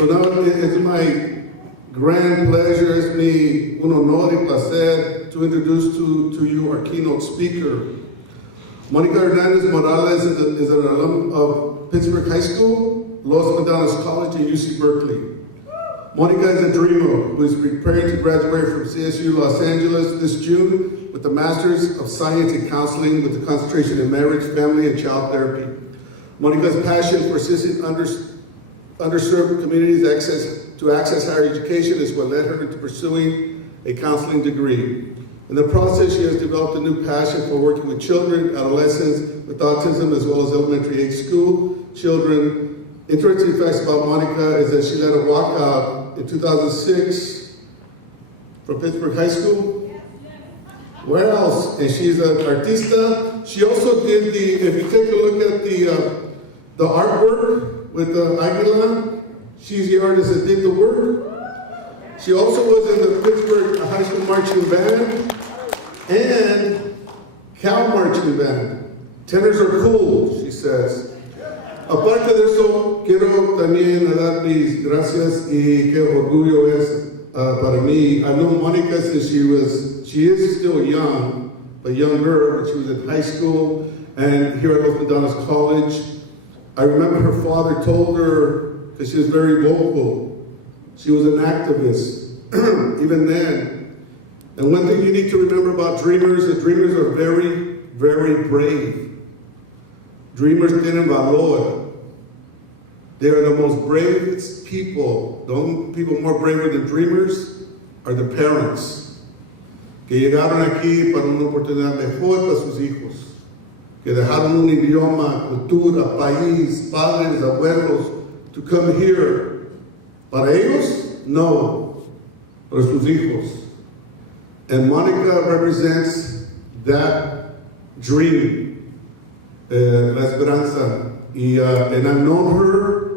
So now it's my grand pleasure, es mi un honor y placer to introduce to you our keynote speaker. Monica Hernandez-Morales is an alum of Pittsburg High School, Los Medanos College, and UC Berkeley. Monica is a dreamer who is preparing to graduate from CSU Los Angeles this June with a Master's of Science in Counseling with a concentration in marriage, family, and child therapy. Monica's passion for assisting underserved communities to access higher education is what led her into pursuing a counseling degree. In the process, she has developed a new passion for working with children, adolescents with autism, as well as elementary age school children. Interesting facts about Monica is that she led a walkout in 2006 from Pittsburg High School. Where else? And she's an artista. She also did if you take a look at the artwork with Aguila, she's the artist that did the work. She also was in the Pittsburg High School marching band and Cal marching band. Tenors are cool, she says. Aparte de eso, quiero también dar mis gracias y qué orgullo es para mí. I know Monica since she is still young, but younger, when she was in high school and here at Los Medanos College. I remember her father told her, because she was very vocal, she was an activist, even then. And one thing you need to remember about dreamers, that dreamers are very, very brave. Dreamers tienen valor. They are the most bravest people. The only people more braver than dreamers are the parents, que llegaron aquí para una oportunidad mejor para sus hijos, que dejaron un idioma, cultura, país, padres, abuelos, to come here. ¿Para ellos? No. Para sus hijos. And Monica represents that dream, la esperanza. And I've known her.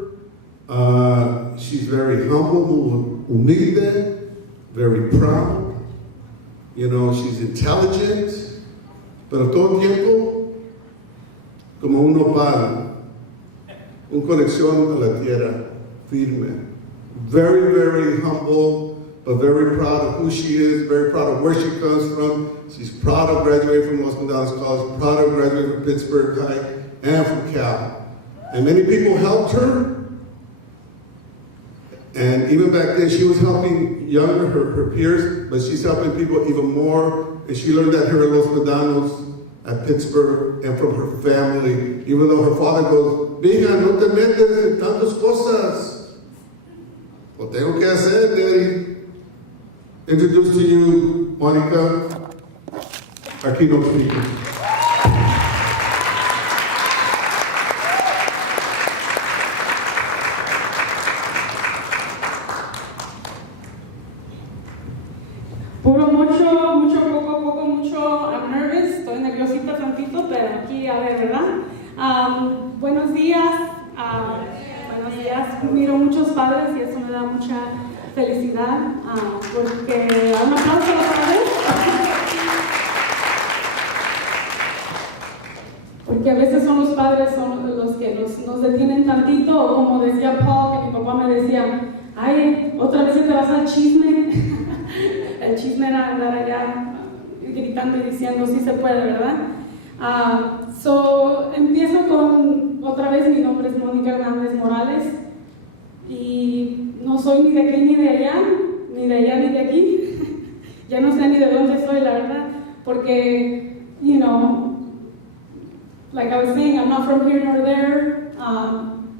She's very humble, humilde, very proud. You know, she's intelligent, pero todo el tiempo como un nopal, una conexión a la tierra, firme. Very, very humble, but very proud of who she is, very proud of where she comes from. She's proud of graduating from Los Medanos College, proud of graduating from Pittsburg High and from Cal. And many people helped her. And even back then, she was helping younger, her peers, but she's helping people even more. And she learned that here at Los Medanos, at Pittsburg, and from her family. Even though her father goes, "Mija, no te metes en tantas cosas." Lo tengo que hacer, Daddy. Introduce to you, Monica, our keynote speaker. I'm nervous, estoy nerviosita tantito, pero aquí, a ver, ¿verdad? Buenos días, miro muchos padres y eso me da mucha felicidad, porque un aplauso a los padres, porque a veces son los padres los que nos detienen tantito, o como decía Paul, que mi papá me decía, ay, otra vez te vas al chisme. El chisme era andar allá gritando y diciendo, sí se puede, ¿verdad? Empiezo con, otra vez, mi nombre es Mónica Hernandez-Morales y no soy ni de aquí ni de allá, ni de allá ni de aquí. Ya no sé ni de dónde soy, la verdad, porque, you know, like I was saying, I'm not from here nor there,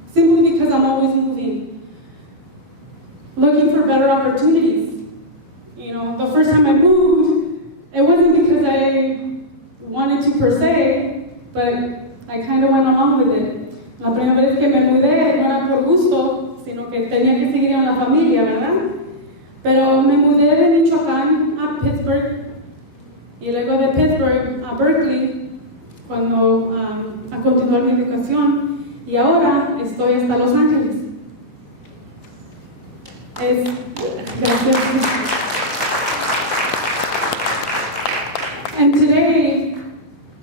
simply because I'm always moving, looking for better opportunities. You know, the first time I moved, it wasn't because I wanted to per se, but I kind of went along with it. La primera vez que me mudé no era por gusto, sino que tenía que seguir en la familia, ¿verdad? Pero me mudé de Michoacán a Pittsburgh y luego de Pittsburgh a Berkeley cuando a continuar mi educación y ahora estoy hasta Los Ángeles. Gracias. And today,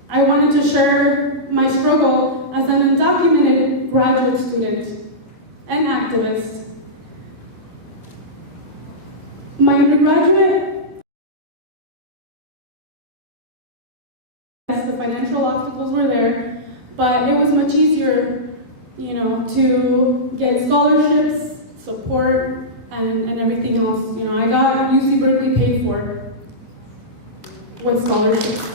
I wanted to share my struggle as an undocumented graduate student and activist My undergraduate, the financial obstacles were there, but it was much easier, to get scholarships, support, and everything else. I got UC Berkeley paid for with scholarships.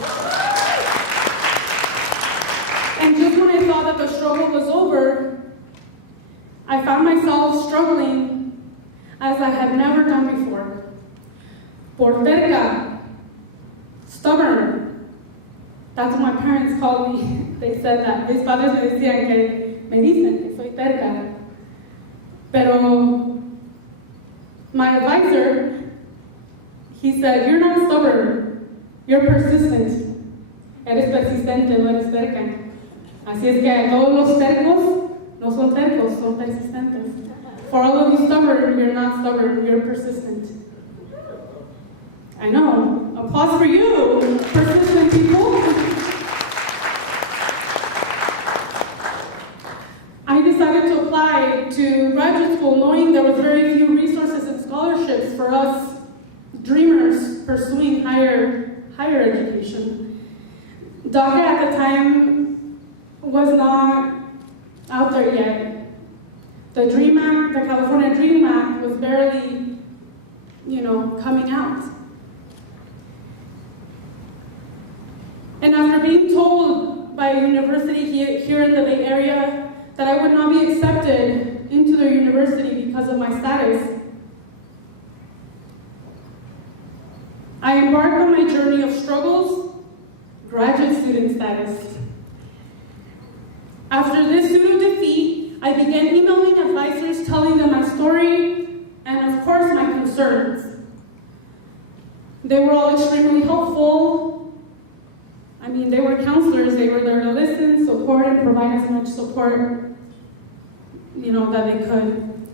And just when I thought that the struggle was over, I found myself struggling as I had never done before. Por terca, stubborn. That's what my parents called me. They said that. Mis padres me dicen que soy terca. Pero my advisor, he said, you're not stubborn, you're persistent. Eres persistente, no eres terca. Así es que todos los tercos no son tercos, son persistentes. For all of you stubborn, you're not stubborn, you're persistent. I know. Applause for you, persistent people. I decided to apply to graduate school knowing there was very few resources and scholarships for us dreamers pursuing higher education. DACA at the time was not out there yet. The Dream Act, the California Dream Act, was barely, coming out. And after being told by a university here in the Bay Area that I would not be accepted into their university because of my status, I embarked on my journey of struggles, graduate student status. After this pseudo defeat, I began emailing advisors telling them my story and, of course, my concerns. They were all extremely helpful. They were counselors. They were there to listen, support, and provide as much support, that they could.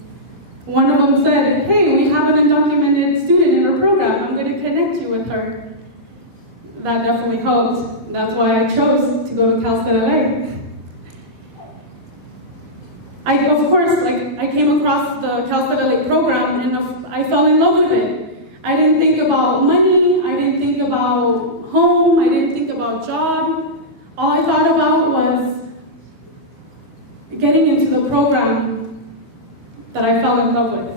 One of them said, hey, we have an undocumented student in our program. I'm going to connect you with her. That definitely helped. That's why I chose to go to Cal State LA. I came across the Cal State LA program and I fell in love with it. I didn't think about money, I didn't think about home, I didn't think about job. All I thought about was getting into the program that I fell in love with.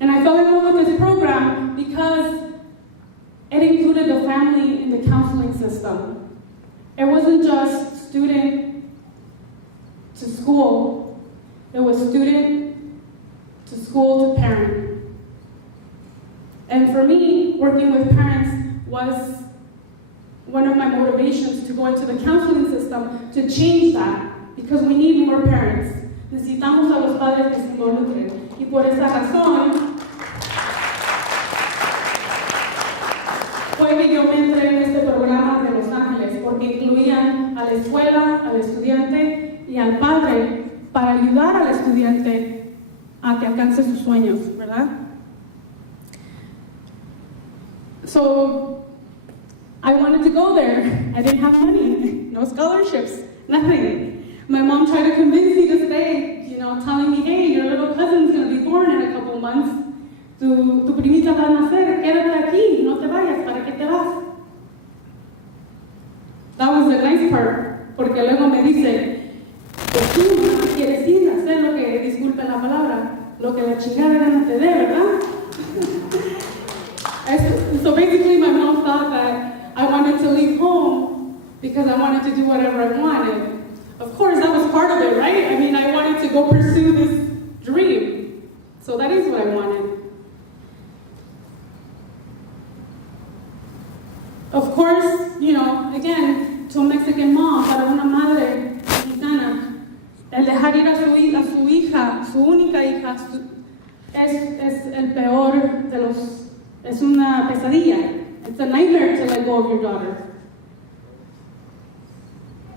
And I fell in love with this program because it included the family in the counseling system. It wasn't just student to school. It was student to school to parent. And for me, working with parents was one of my motivations to go into the counseling system to change that, because we need more parents. Necesitamos a los padres que se involucren. Y por esa razón, fue que yo me entré en este programa de Los Ángeles, porque incluían a la escuela, al estudiante y al padre para ayudar al estudiante a que alcance sus sueños, ¿verdad? So, I wanted to go there. I didn't have money, no scholarships, nothing. My mom tried to convince me to stay, telling me, hey, your little cousin's going to be born in a couple months. Tu primita va a nacer, quédate aquí, no te vayas, ¿para qué te vas? That was the nice part, porque luego me dice, pues tú no quieres ir a hacer lo que, disculpe la palabra, lo que la chingada gana te dé, ¿verdad? So basically my mom thought that I wanted to leave home because I wanted to do whatever I wanted. Of course, that was part of it, right? I wanted to go pursue this dream. So that is what I wanted. Of course, again, to a Mexican mom, para una madre mexicana, el dejar ir a su hija, su única hija, es el peor de los. Es una pesadilla. It's a nightmare to let go of your daughter.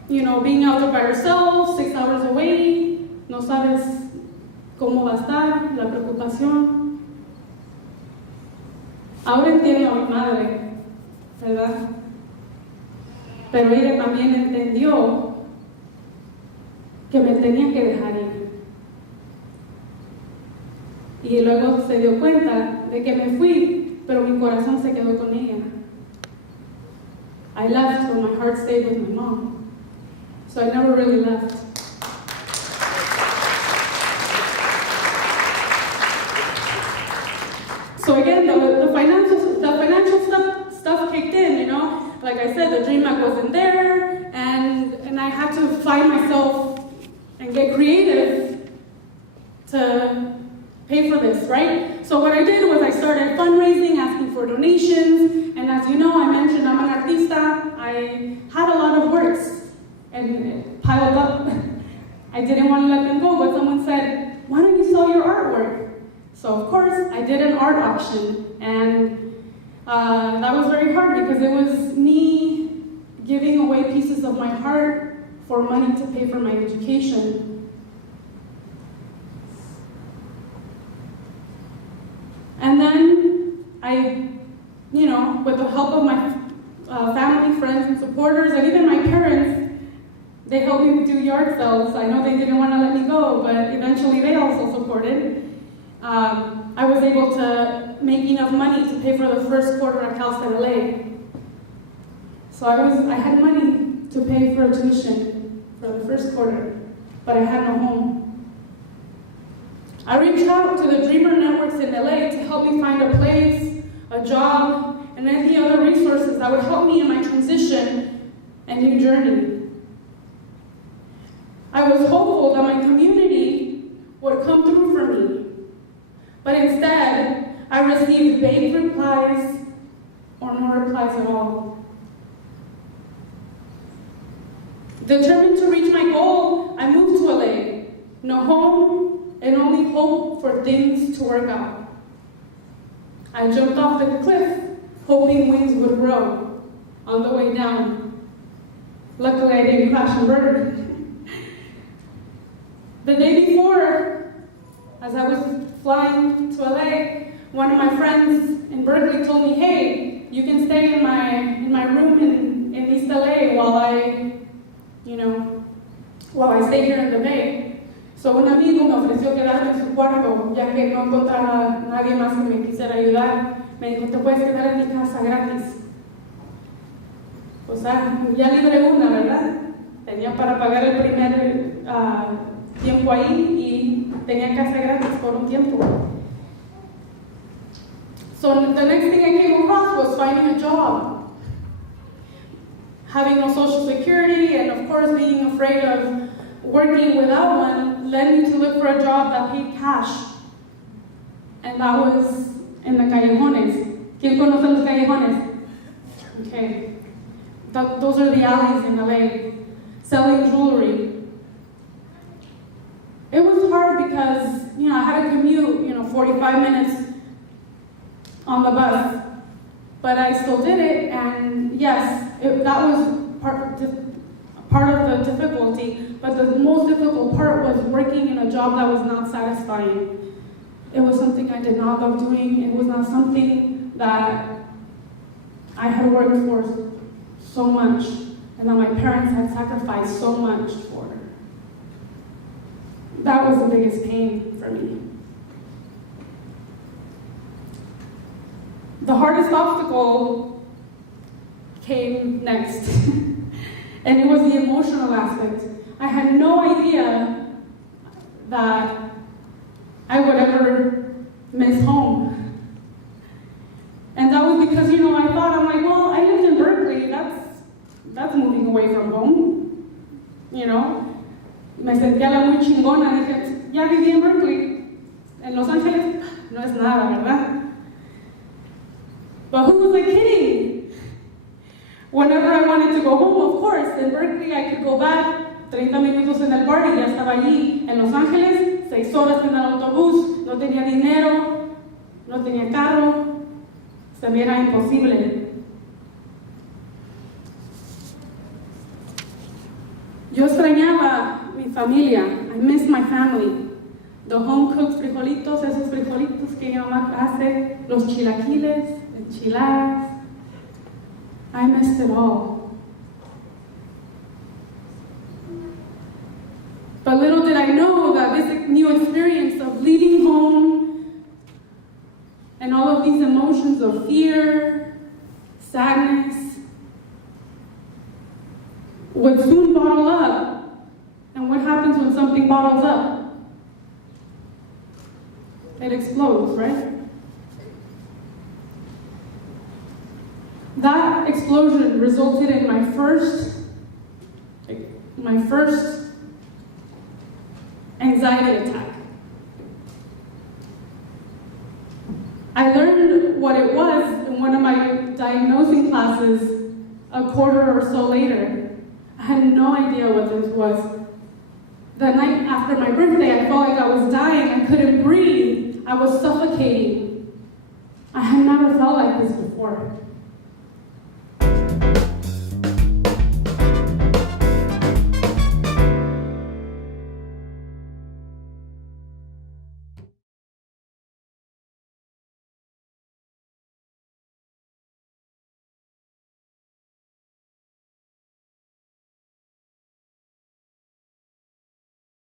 Being out there by yourself, 6 hours away, no sabes cómo va a estar, la preocupación. Ahora entiendo a mi madre, ¿verdad? Pero ella también entendió que me tenía que dejar ir. Y luego se dio cuenta de que me fui, pero mi corazón se quedó con ella. I left, but my heart stayed with my mom. So I never really left. So again, the financial stuff kicked in, you know. Like I said, the dream act wasn't there, and I had to find myself and get creative to pay for this, right? So what I did was I started fundraising, asking for donations, and as you know, I mentioned I'm an artista. I had a lot of works, and it piled up. I didn't want to let them go, but someone said, why don't you sell your artwork? So of course, I did an art auction, and that was very hard because it was me giving away pieces of my heart for money to pay for my education. And then I, you know, with the help of my family, friends, and supporters, and even my parents, they helped me do yard sales. I know they didn't want to let me go, but eventually they also supported. I was able to make enough money to pay for the first quarter at Cal State LA. So I had money to pay for tuition for the first quarter, but I had no home. I reached out to the Dreamer Networks in LA to help me find a place, a job, and any other resources that would help me in my transition and new journey. I was hopeful that my community would come through for me, but instead, I received vague replies or no replies at all. Determined to reach my goal, I moved to LA. No home, and only hope for things to work out. I jumped off the cliff, hoping wings would grow on the way down. Luckily, I didn't crash and burn. The day before, as I was flying to LA, one of my friends in Berkeley told me, hey, you can stay in my room in East LA while I stay here in the Bay. So un amigo me ofreció quedarme en su cuarto, ya que no encontraba nadie más que me quisiera ayudar. Me dijo, te puedes quedar en mi casa gratis. O sea, ya libré una, ¿verdad? Tenía para pagar el primer tiempo ahí y tenía casa gratis por un tiempo. So the next thing I came across was finding a job. Having no social security and of course being afraid of working without one led me to look for a job that paid cash. And that was in the callejones. ¿Quién conoce los callejones? Okay. Those are the alleys in LA, selling jewelry. It was hard because, I had to commute, 45 minutes on the bus. But I still did it, and yes, that was part of the difficulty, but the most difficult part was working in a job that was not satisfying. It was something I did not love doing. It was not something that I had worked for so much, and that my parents had sacrificed so much for. That was the biggest pain for me. The hardest obstacle came next, and it was the emotional aspect. I had no idea that I would ever miss home. And that was because, I thought, I'm like, well, I lived in Berkeley, that's moving away from home, Me sentía la muy chingona, dije, ya viví en Berkeley, en Los Angeles, no es nada, ¿verdad? But who was I kidding? Whenever I wanted to go home, of course, in Berkeley I could go back, 30 minutos en el bar y ya estaba allí. En Los Ángeles, 6 horas en el autobús, no tenía dinero, no tenía carro, se me era imposible. Yo extrañaba mi familia. I missed my family. The home-cooked frijolitos, esos frijolitos que mi mamá hace, los chilaquiles, enchiladas. I missed it all. But little did I know that this new experience of leaving home, it explodes, right? That explosion resulted in my first anxiety attack. I learned what it was in one of my diagnosing classes a quarter or so later. I had no idea what this was. The night after my birthday, I felt like I was dying. I couldn't breathe. I was suffocating. I had never felt like this before.